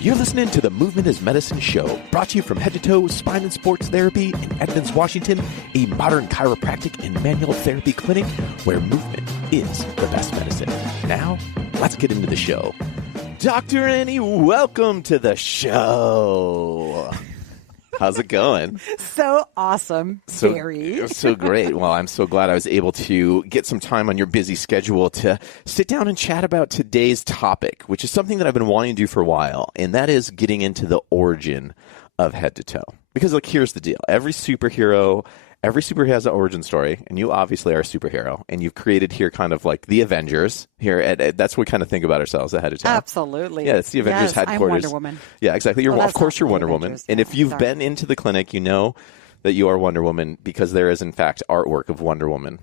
You're listening to the Movement is Medicine show, brought to you from Head to Toe Spine and Sports Therapy in Edmonds, Washington, a modern chiropractic and manual therapy clinic where movement is the best medicine. Now, let's get into the show. Dr. Annie, welcome to the show. How's it going? So awesome, Barry. So great. Well, I'm so glad I was able to get some time on your busy schedule to sit down and chat about today's topic, which is something that I've been wanting to do for a while, and that is getting into the origin of Head to Toe. Because, look, here's the deal. Every superhero has an origin story, and you obviously are a superhero, and you've created here kind of like the Avengers here. That's what we kind of think about ourselves at Head to Toe. Absolutely. Yeah, it's the Avengers headquarters. I'm Wonder Woman. Yeah, exactly. Of course you're Wonder Woman. Avengers. And if you've been into the clinic, you know that you are Wonder Woman because there is, in fact, artwork of Wonder Woman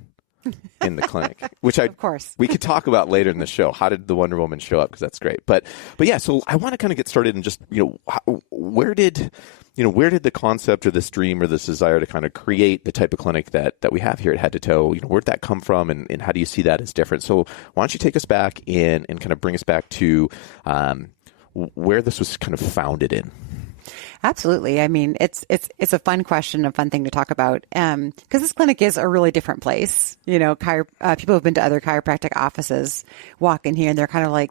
in the clinic, which of course we could talk about later in the show. How did the Wonder Woman show up? Because that's great. But yeah, so I want to kind of get started and just, where did the concept or this dream or this desire to kind of create the type of clinic that we have here at Head to Toe, where did that come from and how do you see that as different? So why don't you take us back in and kind of bring us back to where this was kind of founded in? Absolutely. I mean, it's a fun question, a fun thing to talk about, because this clinic is a really different place. People have been to other chiropractic offices, walk in here, and they're kind of like,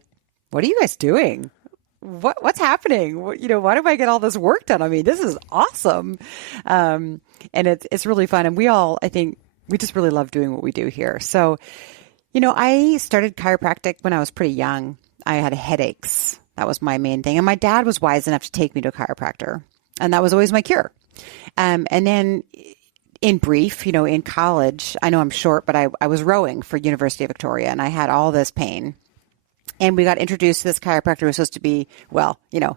"What are you guys doing? What's happening? Why do I get all this work done? I mean, this is awesome." And it's really fun, and I think we just really love doing what we do here. So, I started chiropractic when I was pretty young. I had headaches. That was my main thing. And my dad was wise enough to take me to a chiropractor. And that was always my cure. And then in brief, in college, I know I'm short, but I was rowing for University of Victoria and I had all this pain. And we got introduced to this chiropractor who was supposed to be,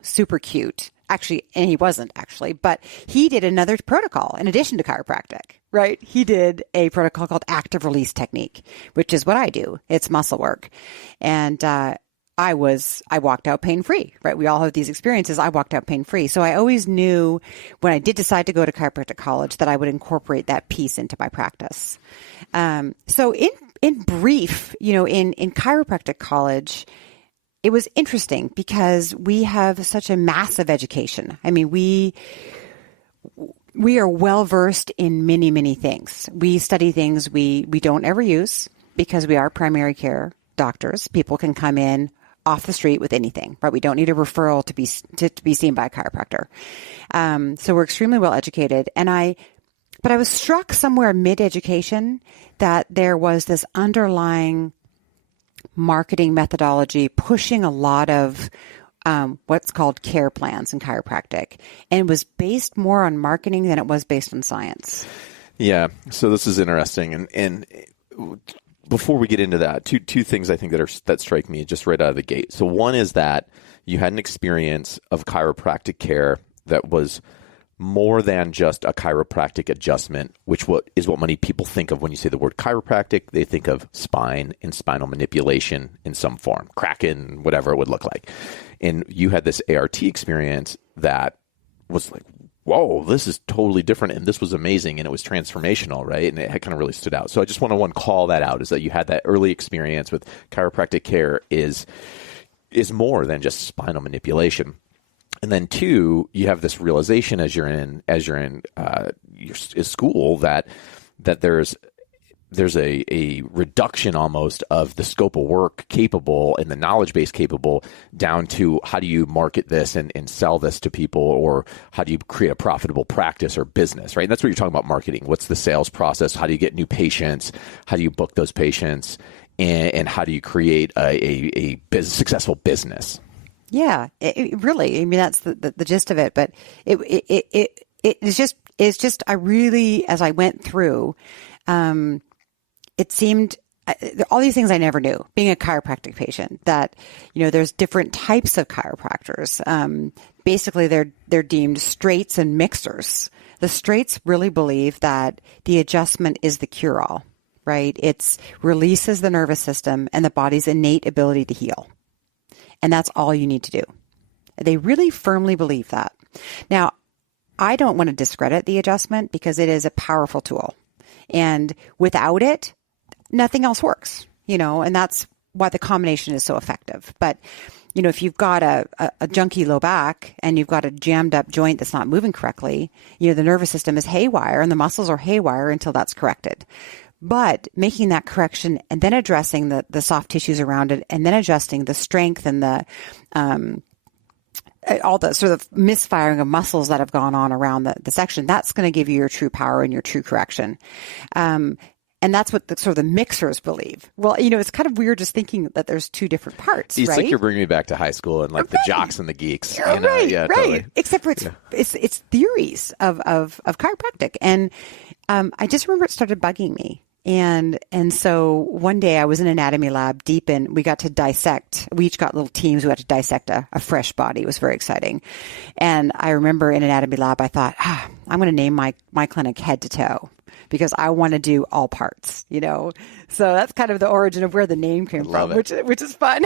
super cute. Actually, and he wasn't actually, but he did another protocol in addition to chiropractic, right? He did a protocol called active release technique, which is what I do. It's muscle work. And, I walked out pain-free, right? We all have these experiences. I walked out pain-free. So I always knew when I did decide to go to chiropractic college that I would incorporate that piece into my practice. So in brief, in chiropractic college, it was interesting because we have such a massive education. I mean, we are well-versed in many, many things. We study things we don't ever use because we are primary care doctors. People can come in off the street with anything, right? We don't need a referral to be seen by a chiropractor. So we're extremely well educated. But I was struck somewhere mid-education that there was this underlying marketing methodology pushing a lot of what's called care plans in chiropractic. And it was based more on marketing than it was based on science. Yeah. So this is interesting. And before we get into that, two things I think that strike me just right out of the gate. So one is that you had an experience of chiropractic care that was more than just a chiropractic adjustment, which is what many people think of when you say the word chiropractic. They think of spine and spinal manipulation in some form, cracking, whatever it would look like. And you had this ART experience that was like, whoa, this is totally different, and this was amazing, and it was transformational, right? And it had kind of really stood out. So I just want to call that out, is that you had that early experience with chiropractic care is more than just spinal manipulation. And then two, you have this realization as you're in your school that there's a reduction almost of the scope of work capable and the knowledge base capable down to how do you market this and sell this to people, or how do you create a profitable practice or business, right? And that's what you're talking about marketing. What's the sales process? How do you get new patients? How do you book those patients? And how do you create a successful business? Yeah, it really, I mean, that's the gist of it. But it's just, I really, as I went through, it seemed all these things I never knew, being a chiropractic patient, that, there's different types of chiropractors. Basically, they're deemed straights and mixers. The straights really believe that the adjustment is the cure-all, right? It releases the nervous system and the body's innate ability to heal. And that's all you need to do. They really firmly believe that. Now, I don't want to discredit the adjustment because it is a powerful tool. And without it, nothing else works, and that's why the combination is so effective. But if you've got a junky low back and you've got a jammed up joint that's not moving correctly, the nervous system is haywire and the muscles are haywire until that's corrected. But making that correction and then addressing the soft tissues around it and then adjusting the strength and the all the sort of misfiring of muscles that have gone on around the section, that's going to give you your true power and your true correction. And that's what the mixers believe. Well, it's kind of weird just thinking that there's two different parts, it's right? like you're bringing me back to high school and like the jocks and the geeks. Right. Totally. Except for it's theories of chiropractic. And I just remember it started bugging me. And so one day I was in an anatomy lab we got to dissect. We each got little teams. We had to dissect a fresh body. It was very exciting. And I remember in anatomy lab, I thought, I'm going to name my clinic Head to Toe, because I want to do all parts, So that's kind of the origin of where the name came from, which is fun.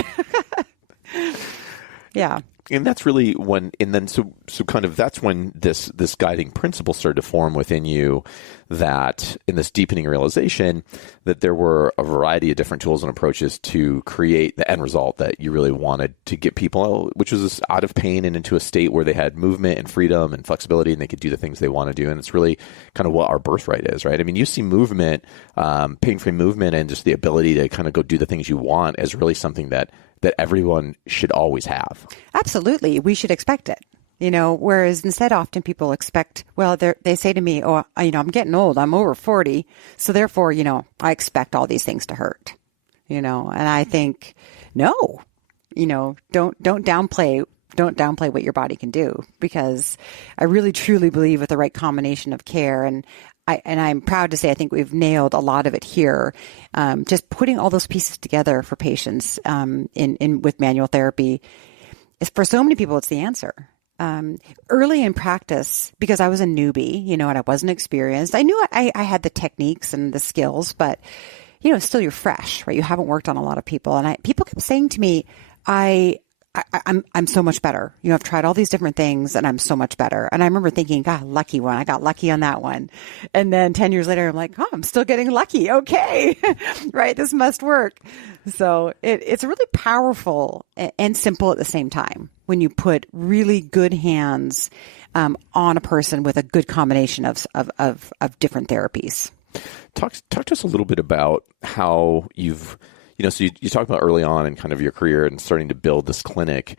Yeah. And that's really so kind of that's when this guiding principle started to form within you, that in this deepening realization that there were a variety of different tools and approaches to create the end result that you really wanted to get people, which was out of pain and into a state where they had movement and freedom and flexibility and they could do the things they want to do. And it's really kind of what our birthright is, right? I mean, you see movement, pain-free movement, and just the ability to kind of go do the things you want as really something that everyone should always have. Absolutely. We should expect it, whereas instead often people expect, they say to me, I'm getting old, I'm over 40. So therefore, I expect all these things to hurt, and I think, no, don't downplay what your body can do, because I really truly believe with the right combination of care, and I'm proud to say I think we've nailed a lot of it here. Just putting all those pieces together for patients with manual therapy is, for so many people, it's the answer. Early in practice, because I was a newbie, and I wasn't experienced, I knew I had the techniques and the skills, but still you're fresh, right? You haven't worked on a lot of people, and people kept saying to me, I'm so much better. I've tried all these different things and I'm so much better. And I remember thinking, God, lucky one. I got lucky on that one. And then 10 years later, I'm like, I'm still getting lucky. Okay. Right. This must work. So it's really powerful and simple at the same time when you put really good hands on a person with a good combination of different therapies. Talk to us a little bit about how you've, so you talked about early on in kind of your career and starting to build this clinic.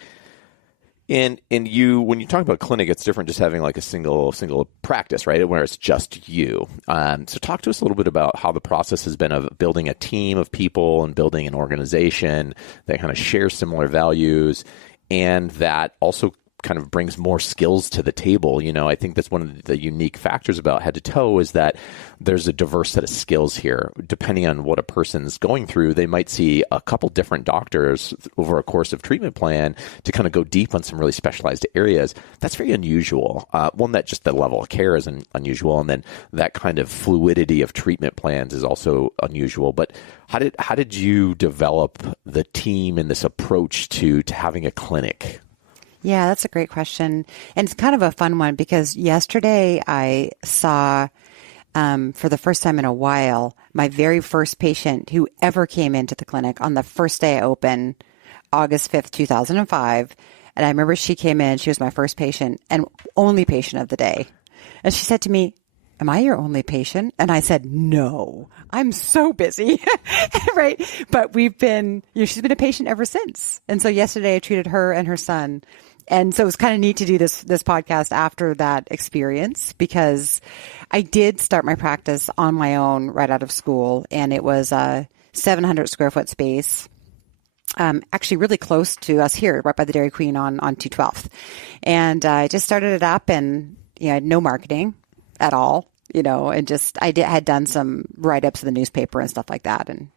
And when you talk about clinic, it's different just having like a single practice, right? Where it's just you. So talk to us a little bit about how the process has been of building a team of people and building an organization that kind of shares similar values and that also kind of brings more skills to the table. I think that's one of the unique factors about Head to Toe is that there's a diverse set of skills here. Depending on what a person's going through, they might see a couple different doctors over a course of treatment plan to kind of go deep on some really specialized areas. That's very unusual. One, that just the level of care is unusual, and then that kind of fluidity of treatment plans is also unusual. But how did you develop the team and this approach to having a clinic? Yeah, that's a great question. And it's kind of a fun one because yesterday I saw, for the first time in a while, my very first patient who ever came into the clinic on the first day I opened, August 5th, 2005. And I remember she came in, she was my first patient and only patient of the day. And she said to me, "Am I your only patient?" And I said, "No, I'm so busy." Right. But we've been, she's been a patient ever since. And so yesterday I treated her and her son. And so it was kind of neat to do this podcast after that experience, because I did start my practice on my own right out of school, and it was a 700 square foot space. Actually really close to us here, right by the Dairy Queen on 212th. And I just started it up, and I had no marketing at all, and just had done some write-ups in the newspaper and stuff like that, and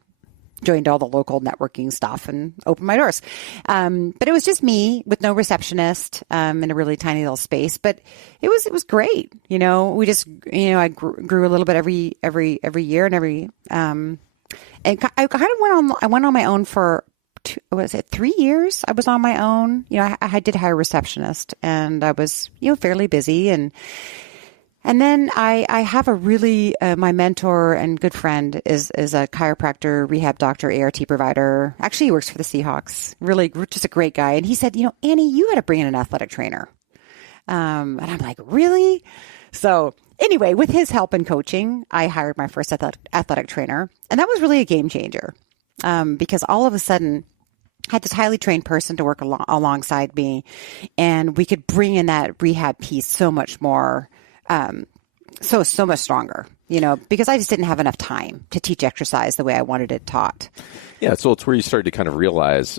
joined all the local networking stuff and opened my doors. But it was just me with no receptionist, in a really tiny little space, but it was great. We just, I grew a little bit every year and and I kind of went on my own for 3 years. I was on my own. I did hire a receptionist, and I was, fairly busy, and And then I have a really, my mentor and good friend is a chiropractor, rehab doctor, ART provider. Actually, he works for the Seahawks. Really, just a great guy. And he said, Annie, you got to bring in an athletic trainer. And I'm like, really? So anyway, with his help and coaching, I hired my first athletic trainer. And that was really a game changer because all of a sudden, I had this highly trained person to work alongside me, and we could bring in that rehab piece so much more, so much stronger, because I just didn't have enough time to teach exercise the way I wanted it taught. Yeah, so it's where you started to kind of realize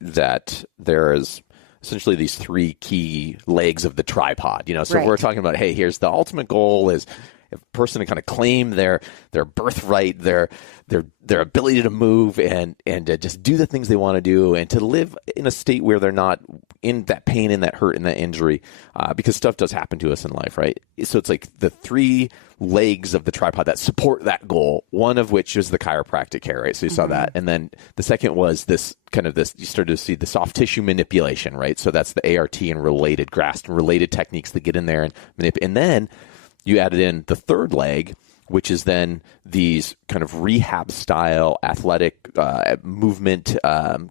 that there is essentially these three key legs of the tripod, so Right. we're talking about, hey, here's the ultimate goal is a person to kind of claim their birthright, their ability to move and to just do the things they want to do and to live in a state where they're not in that pain and that hurt and that injury, because stuff does happen to us in life, right? So it's like the three legs of the tripod that support that goal, one of which is the chiropractic care, right? So you saw that. And then the second was this, you started to see the soft tissue manipulation, right? So that's the ART and related grasp and related techniques that get in there and manipulate. And then you added in the third leg, which is then these kind of rehab style athletic movement,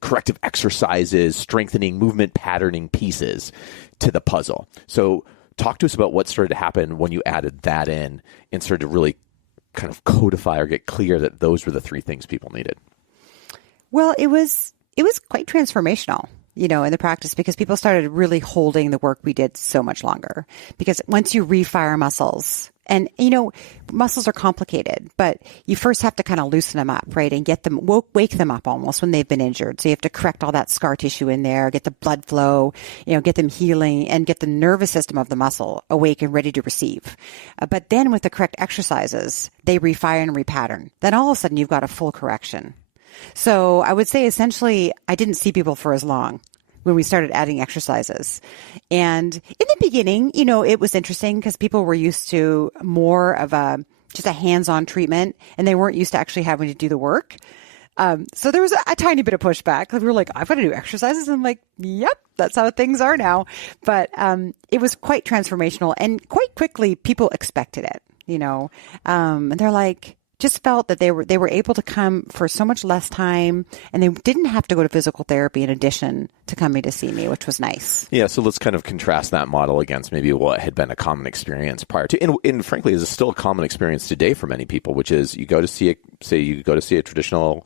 corrective exercises, strengthening movement patterning pieces to the puzzle. So talk to us about what started to happen when you added that in and started to really kind of codify or get clear that those were the three things people needed. Well, it was quite transformational, in the practice, because people started really holding the work we did so much longer. Because once you refire muscles, and muscles are complicated, but you first have to kind of loosen them up, right, and get them wake them up almost when they've been injured. So you have to correct all that scar tissue in there, get the blood flow, get them healing, and get the nervous system of the muscle awake and ready to receive. But then with the correct exercises, they refire and repattern. Then all of a sudden you've got a full correction. So I would say essentially I didn't see people for as long when we started adding exercises. And in the beginning, it was interesting because people were used to more of just a hands-on treatment, and they weren't used to actually having to do the work. So there was a tiny bit of pushback. We were like, I've got to do exercises. And I'm like, yep, that's how things are now. But it was quite transformational, and quite quickly people expected it, and they're like, just felt that they were able to come for so much less time, and they didn't have to go to physical therapy in addition to coming to see me, which was nice. Yeah, so let's kind of contrast that model against maybe what had been a common experience prior to, and frankly, is still a common experience today for many people, which is you go to see a traditional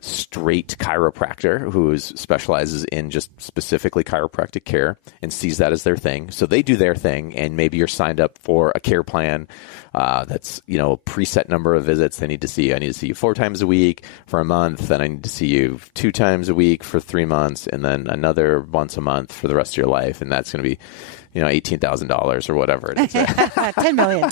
straight chiropractor who specializes in just specifically chiropractic care and sees that as their thing. So they do their thing, and maybe you're signed up for a care plan that's a preset number of visits they need to see you. I need to see you 4 times a week for a month, then I need to see you 2 times a week for 3 months, and then another once a month for the rest of your life, and that's going to be $18,000 or whatever it is. 10 million.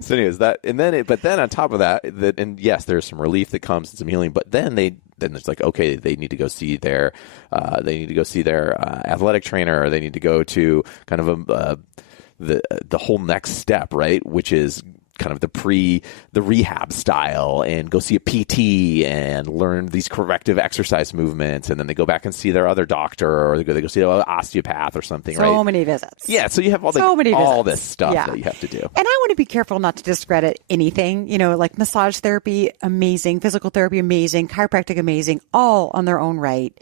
So anyways, but then on top of that, and yes, there's some relief that comes and some healing, but then it's like, okay, they need to go see their athletic trainer, or they need to go to kind of the whole next step, right? Which is kind of the rehab style, and go see a PT and learn these corrective exercise movements, and then they go back and see their other doctor, or they go see an osteopath or something, right? So many visits. Yeah, so you have all this stuff that you have to do. And I want to be careful not to discredit anything, like massage therapy, amazing, physical therapy, amazing, chiropractic, amazing, all on their own right.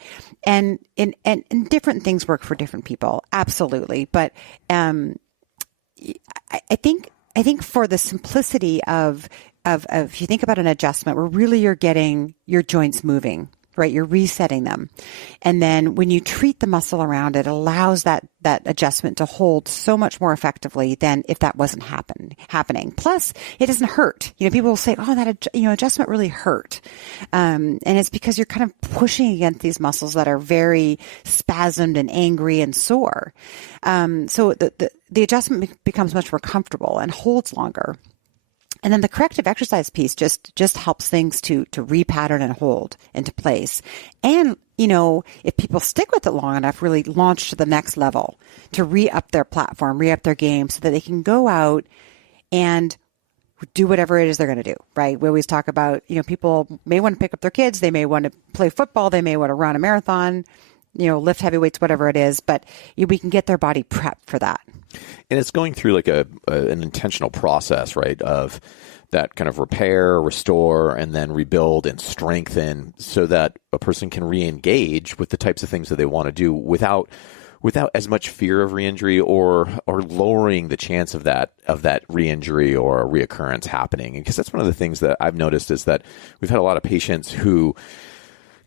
And different things work for different people. Absolutely. But I think for the simplicity of if you think about an adjustment where really you're getting your joints moving, right? You're resetting them. And then when you treat the muscle around it, allows that adjustment to hold so much more effectively than if that wasn't happening. Plus, it doesn't hurt. People will say, oh, that adjustment really hurt. And it's because you're kind of pushing against these muscles that are very spasmed and angry and sore. So the adjustment becomes much more comfortable and holds longer. And then the corrective exercise piece just helps things to repattern and hold into place. And, if people stick with it long enough, really launch to the next level, to re-up their platform, re-up their game, so that they can go out and do whatever it is they're going to do, right? We always talk about, people may want to pick up their kids, they may want to play football, they may want to run a marathon, lift heavy weights, whatever it is, but we can get their body prepped for that, And it's going through like an intentional process, right, of that kind of repair, restore, and then rebuild and strengthen so that a person can re-engage with the types of things that they want to do without as much fear of re-injury or lowering the chance of that re-injury or reoccurrence happening. Because that's one of the things that I've noticed is that we've had a lot of patients who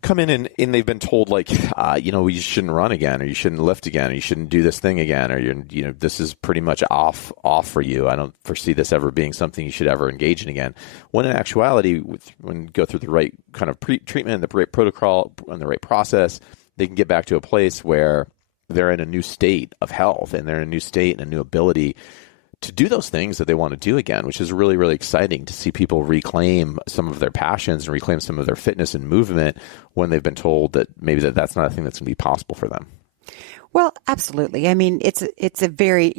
come in and they've been told like, you shouldn't run again, or you shouldn't lift again, or you shouldn't do this thing again, or this is pretty much off for you. I don't foresee this ever being something you should ever engage in again. When in actuality, when you go through the right kind of treatment, the right protocol, and the right process, they can get back to a place where they're in a new state of health and they're in a new state and a new ability to do those things that they want to do again, which is really, really exciting to see people reclaim some of their passions and reclaim some of their fitness and movement when they've been told that maybe that's not a thing that's going to be possible for them. Well, absolutely. I mean, it's a very,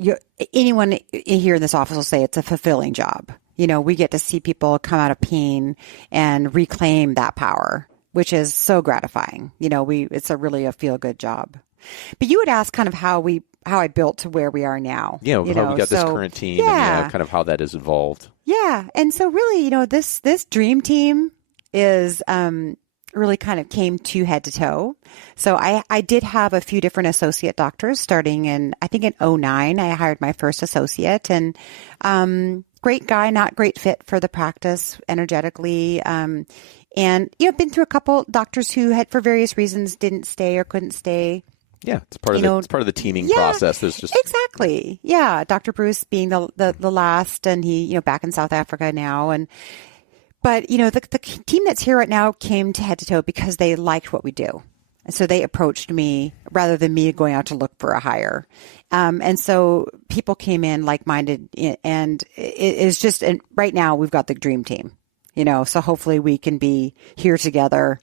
anyone here in this office will say it's a fulfilling job. We get to see people come out of pain and reclaim that power, which is so gratifying. It's a feel-good job. But you would ask kind of how I built to where we are now. Yeah, how we got this current team and kind of how that has evolved. Yeah. And so really, this dream team is really kind of came to head to toe. So I did have a few different associate doctors starting in 2009. I hired my first associate and great guy, not great fit for the practice energetically. And I've been through a couple doctors who had, for various reasons, didn't stay or couldn't stay. Yeah, it's part of the teaming process. There's just exactly, yeah. Dr. Bruce being the last, and he back in South Africa now, but the team that's here right now came to head to toe because they liked what we do, and so they approached me rather than me going out to look for a hire, and so people came in like-minded, and it is just. And right now we've got the dream team, so hopefully we can be here together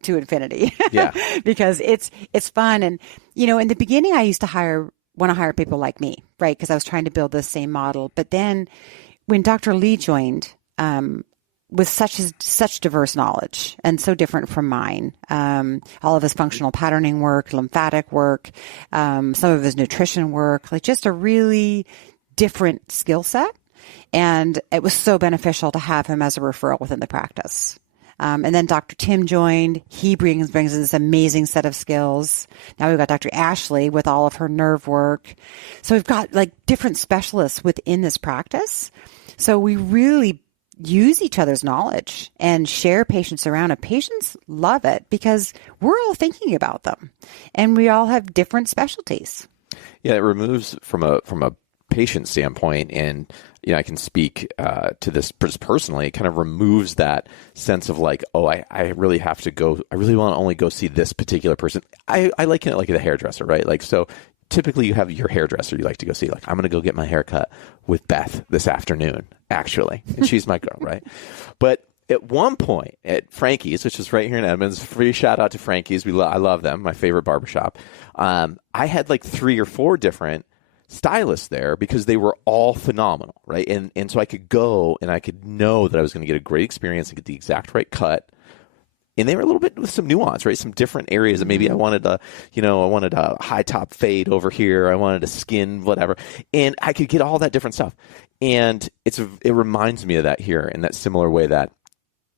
to infinity. Yeah. Because it's fun. And, in the beginning, I used to want to hire people like me, right? Because I was trying to build this same model. But then when Dr. Lee joined, with such diverse knowledge and so different from mine, all of his functional patterning work, lymphatic work, some of his nutrition work, like just a really different skill set. And it was so beneficial to have him as a referral within the practice. And then Dr. Tim joined. He brings this amazing set of skills. Now we've got Dr. Ashley with all of her nerve work. So we've got like different specialists within this practice. So we really use each other's knowledge and share patients around. And patients love it because we're all thinking about them and we all have different specialties. Yeah, it removes from a patient standpoint, and I can speak to this personally. It kind of removes that sense of like, oh, I really have to go. I really want to only go see this particular person. I liken it like a hairdresser, right? Like, so typically you have your hairdresser you like to go see. Like, I'm going to go get my hair cut with Beth this afternoon, actually, and she's my girl, right? But at one point at Frankie's, which is right here in Edmonds, free shout out to Frankie's. I love them, my favorite barbershop. I had like 3 or 4 different stylists there because they were all phenomenal, right? And so I could go and I could know that I was going to get a great experience and get the exact right cut. And they were a little bit with some nuance, right? Some different areas that maybe I wanted a high top fade over here. I wanted a skin, whatever. And I could get all that different stuff. And it reminds me of that here in that similar way that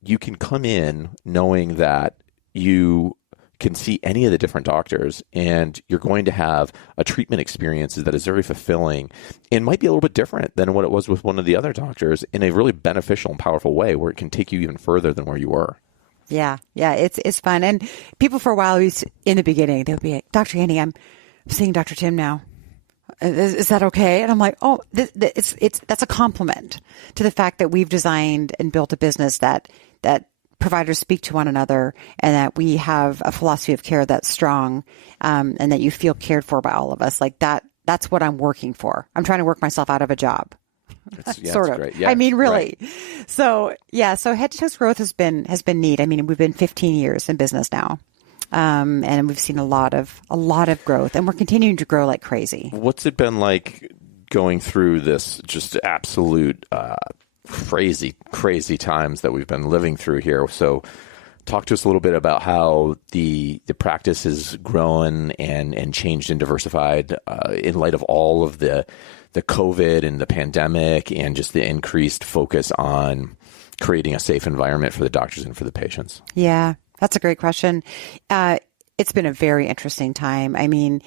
you can come in knowing that you can see any of the different doctors and you're going to have a treatment experience that is very fulfilling and might be a little bit different than what it was with one of the other doctors in a really beneficial and powerful way where it can take you even further than where you were. Yeah, it's fun. And people for a while, in the beginning, they would be like, Dr. Annie, I'm seeing Dr. Tim now. Is that okay? And I'm like, oh, that's a compliment to the fact that we've designed and built a business that providers speak to one another and that we have a philosophy of care that's strong, and that you feel cared for by all of us. Like that's what I'm working for. I'm trying to work myself out of a job. Sort of. Great. Yeah, I mean, really. Right. So head to toe growth has been neat. I mean, we've been 15 years in business now. And we've seen a lot of growth, and we're continuing to grow like crazy. What's it been like going through this just absolute crazy times that we've been living through here? So talk to us a little bit about how the practice has grown and changed and diversified in light of all of the COVID and the pandemic and just the increased focus on creating a safe environment for the doctors and for the patients. Yeah, that's a great question. It's been a very interesting time. I mean,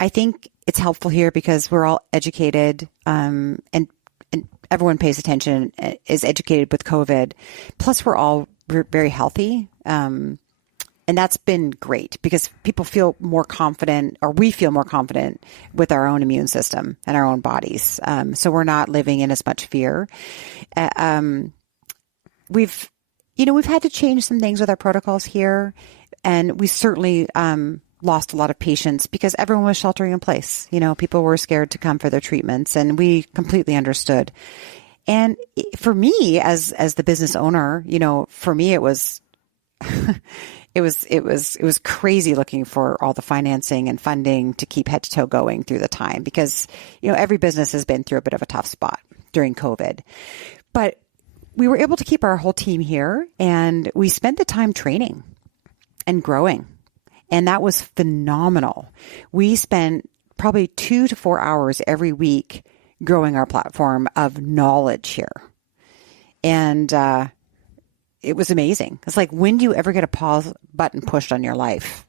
I think it's helpful here because we're all educated and everyone pays attention, is educated with COVID. Plus, we're all very healthy. And that's been great because people feel more confident, or we feel more confident with our own immune system and our own bodies. So we're not living in as much fear. We've had to change some things with our protocols here, and we certainly lost a lot of patients because everyone was sheltering in place. People were scared to come for their treatments, and we completely understood. And for me, as the business owner, for me it was it was crazy looking for all the financing and funding to keep head to toe going through the time because every business has been through a bit of a tough spot during COVID, but we were able to keep our whole team here, and we spent the time training and growing. And that was phenomenal. We spent probably 2 to 4 hours every week growing our platform of knowledge here. And it was amazing. It's like, when do you ever get a pause button pushed on your life?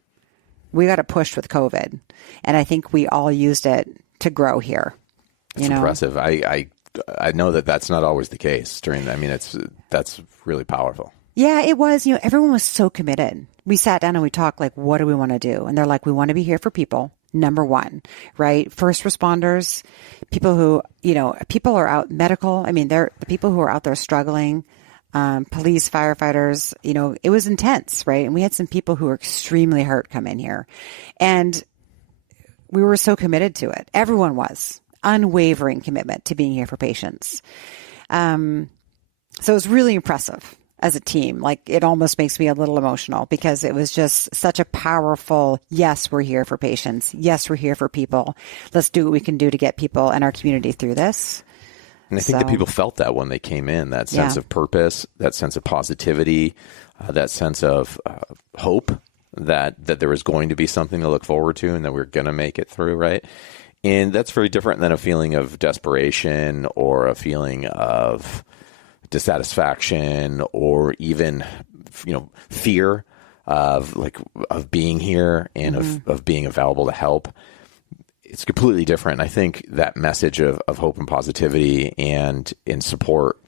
We got it pushed with COVID. And I think we all used it to grow here. It's impressive. I know that that's not always the case that's really powerful. Yeah, it was. Everyone was so committed. We sat down and we talked like, what do we want to do? And they're like, we want to be here for people. Number one, right? First responders, people who, people are out medical. I mean, they're the people who are out there struggling, police, firefighters, it was intense, right? And we had some people who were extremely hurt come in here, and we were so committed to it. Everyone was. Unwavering commitment to being here for patients. So it was really impressive as a team. Like, it almost makes me a little emotional because it was just such a powerful, yes, we're here for patients. Yes, we're here for people. Let's do what we can do to get people and our community through this. And I think that people felt that when they came in, that sense of purpose, that sense of positivity, that sense of hope that there was going to be something to look forward to and that we're going to make it through, right? And that's very different than a feeling of desperation or a feeling of dissatisfaction or even, fear of being here and of being available to help. It's completely different. I think that message of hope and positivity and in support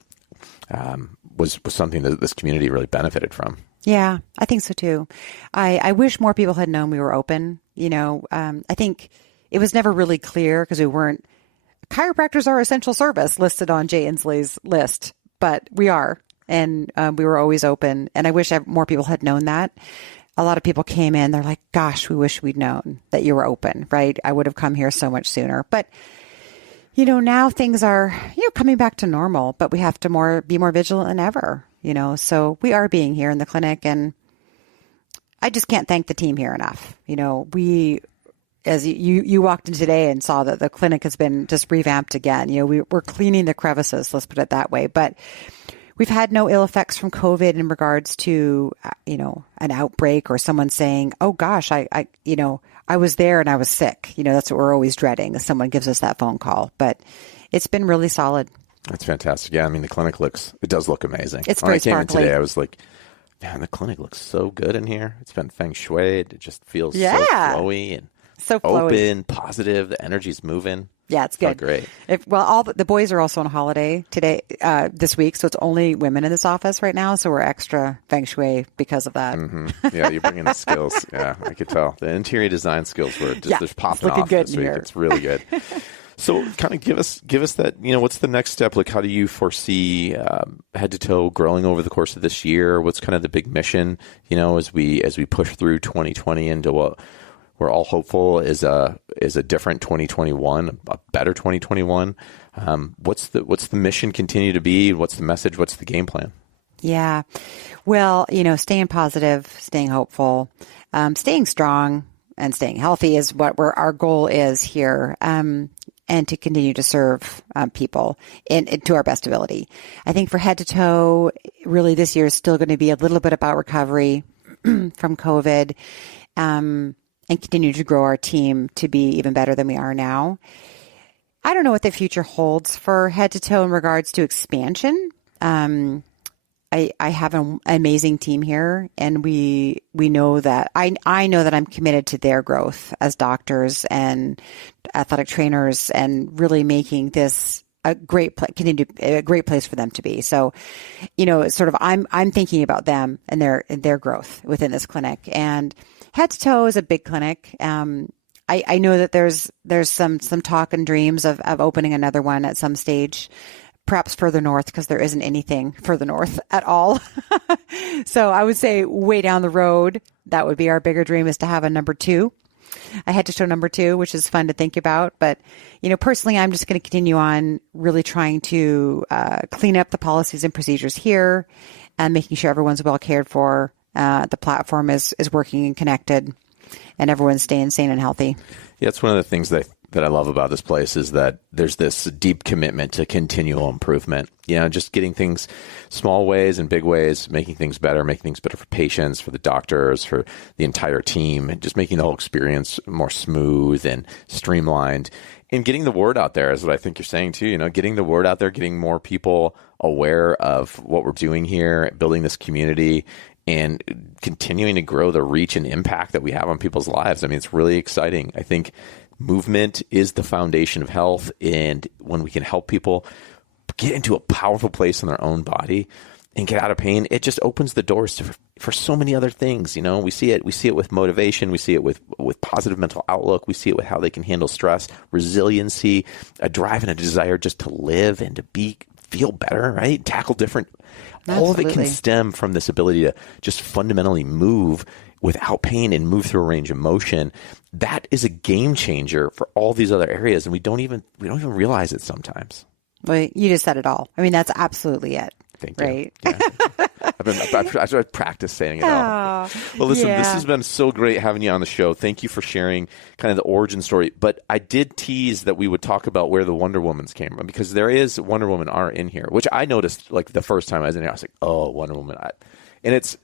was something that this community really benefited from. Yeah, I think so too. I wish more people had known we were open. I think it was never really clear because we weren't. Chiropractors are essential service listed on Jay Inslee's list, but we are, and we were always open. And I wish more people had known that. A lot of people came in, they're like, gosh, we wish we'd known that you were open, right? I would have come here so much sooner. But, now things are, coming back to normal, but we have to be more vigilant than ever, So we are being here in the clinic, and I just can't thank the team here enough. As you walked in today and saw that the clinic has been just revamped again. We're cleaning the crevices, let's put it that way. But we've had no ill effects from COVID in regards to, an outbreak or someone saying, oh gosh, I was there and I was sick. That's what we're always dreading, if someone gives us that phone call. But it's been really solid. That's fantastic. Yeah, I mean, the clinic does look amazing. It's very sparkly. When I came in today, I was like, man, the clinic looks so good in here. It's been feng shui. It just feels so flowy and so flowy. Open, positive. The energy's moving. Yeah, it's good. Great. All the boys are also on holiday today, this week, so it's only women in this office right now. So we're extra feng shui because of that. Mm-hmm. Yeah, you're bringing the skills. Yeah, I could tell the interior design skills were just popping off good this week. Here. It's really good. So, kind of give us that. What's the next step? Like, how do you foresee head to toe growing over the course of this year? What's kind of the big mission? As we push through 2020 into what we're all hopeful is a different 2021, a better 2021. What's the mission continue to be? What's the message? What's the game plan? Yeah, well, staying positive, staying hopeful, staying strong, and staying healthy is what our goal is here. And and to continue to serve people to our best ability. I think for head to toe, really this year is still going to be a little bit about recovery from COVID, and continue to grow our team to be even better than we are now. I don't know what the future holds for head to toe in regards to expansion. I have an amazing team here, and we know that I know that I'm committed to their growth as doctors and athletic trainers, and really making this a great place for them to be. So, it's sort of I'm thinking about them and their growth within this clinic. And head to toe is a big clinic. I know that there's some talk and dreams of opening another one at some stage, perhaps further north, because there isn't anything further north at all. So I would say way down the road, that would be our bigger dream, is to have a number 2. I had to show number 2, which is fun to think about. But, personally, I'm just going to continue on really trying to clean up the policies and procedures here and making sure everyone's well cared for. The platform is working and connected, and everyone's staying sane and healthy. Yeah, it's one of the things that I love about this place is that there's this deep commitment to continual improvement. Just getting things, small ways and big ways, making things better for patients, for the doctors, for the entire team, and just making the whole experience more smooth and streamlined. And getting the word out there is what I think you're saying too. Getting the word out there, getting more people aware of what we're doing here, building this community, and continuing to grow the reach and impact that we have on people's lives. I mean, it's really exciting. I think movement is the foundation of health, and when we can help people get into a powerful place in their own body and get out of pain, it just opens the doors for so many other things. We see it with motivation, we see it with positive mental outlook, we see it with how they can handle stress, resiliency, a drive and a desire just to live and to feel better, right? Tackle different. Absolutely. All of it can stem from this ability to just fundamentally move without pain and move through a range of motion. That is a game changer for all these other areas, and we don't even realize it sometimes. Well, you just said it all. I mean, that's absolutely it. Thank you. Right? Yeah. I've practiced saying it all. Well, listen, This has been so great having you on the show. Thank you for sharing kind of the origin story. But I did tease that we would talk about where the Wonder Womans came from, because there is Wonder Woman art in here, which I noticed like the first time I was in here. I was like, oh, Wonder Woman. And it's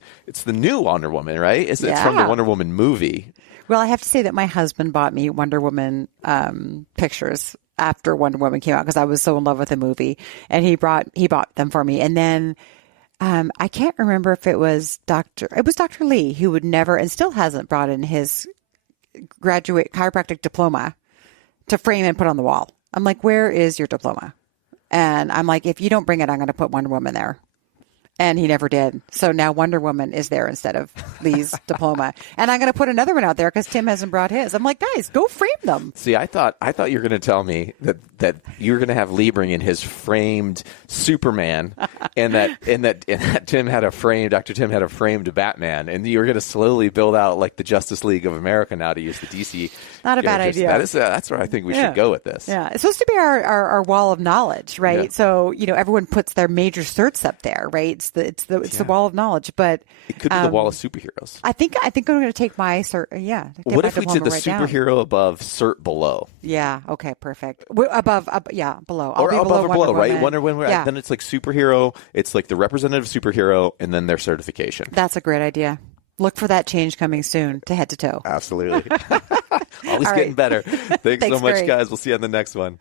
the new Wonder Woman, right? It's from the Wonder Woman movie. Well, I have to say that my husband bought me Wonder Woman pictures after Wonder Woman came out, because I was so in love with the movie, and he bought them for me. And then I can't remember if it was Dr. Lee, who would never and still hasn't brought in his graduate chiropractic diploma to frame and put on the wall. I'm like, where is your diploma? And I'm like, if you don't bring it, I'm going to put Wonder Woman there. And he never did. So now Wonder Woman is there instead of Lee's diploma. And I'm going to put another one out there because Tim hasn't brought his. I'm like, guys, go frame them. See, I thought you were going to tell me that you were going to have Lee bring in his framed Superman, and that Dr. Tim had a framed Batman, and you were going to slowly build out like the Justice League of America now to use the DC. Not a bad idea. That's where I think we should go with this. Yeah, it's supposed to be our wall of knowledge, right? Yeah. So everyone puts their major certs up there, right? It's the wall of knowledge, but it could be the wall of superheroes. I think I'm going to take my cert. Yeah. What if we did the superhero above, cert below? Yeah. Okay. Perfect. Above. Below. Or above or below, right? Wonder Woman. Yeah. Then it's like superhero. It's like the representative superhero, and then their certification. That's a great idea. Look for that change coming soon to head to toe. Absolutely. Always getting better. Thanks so much, guys. We'll see you on the next one.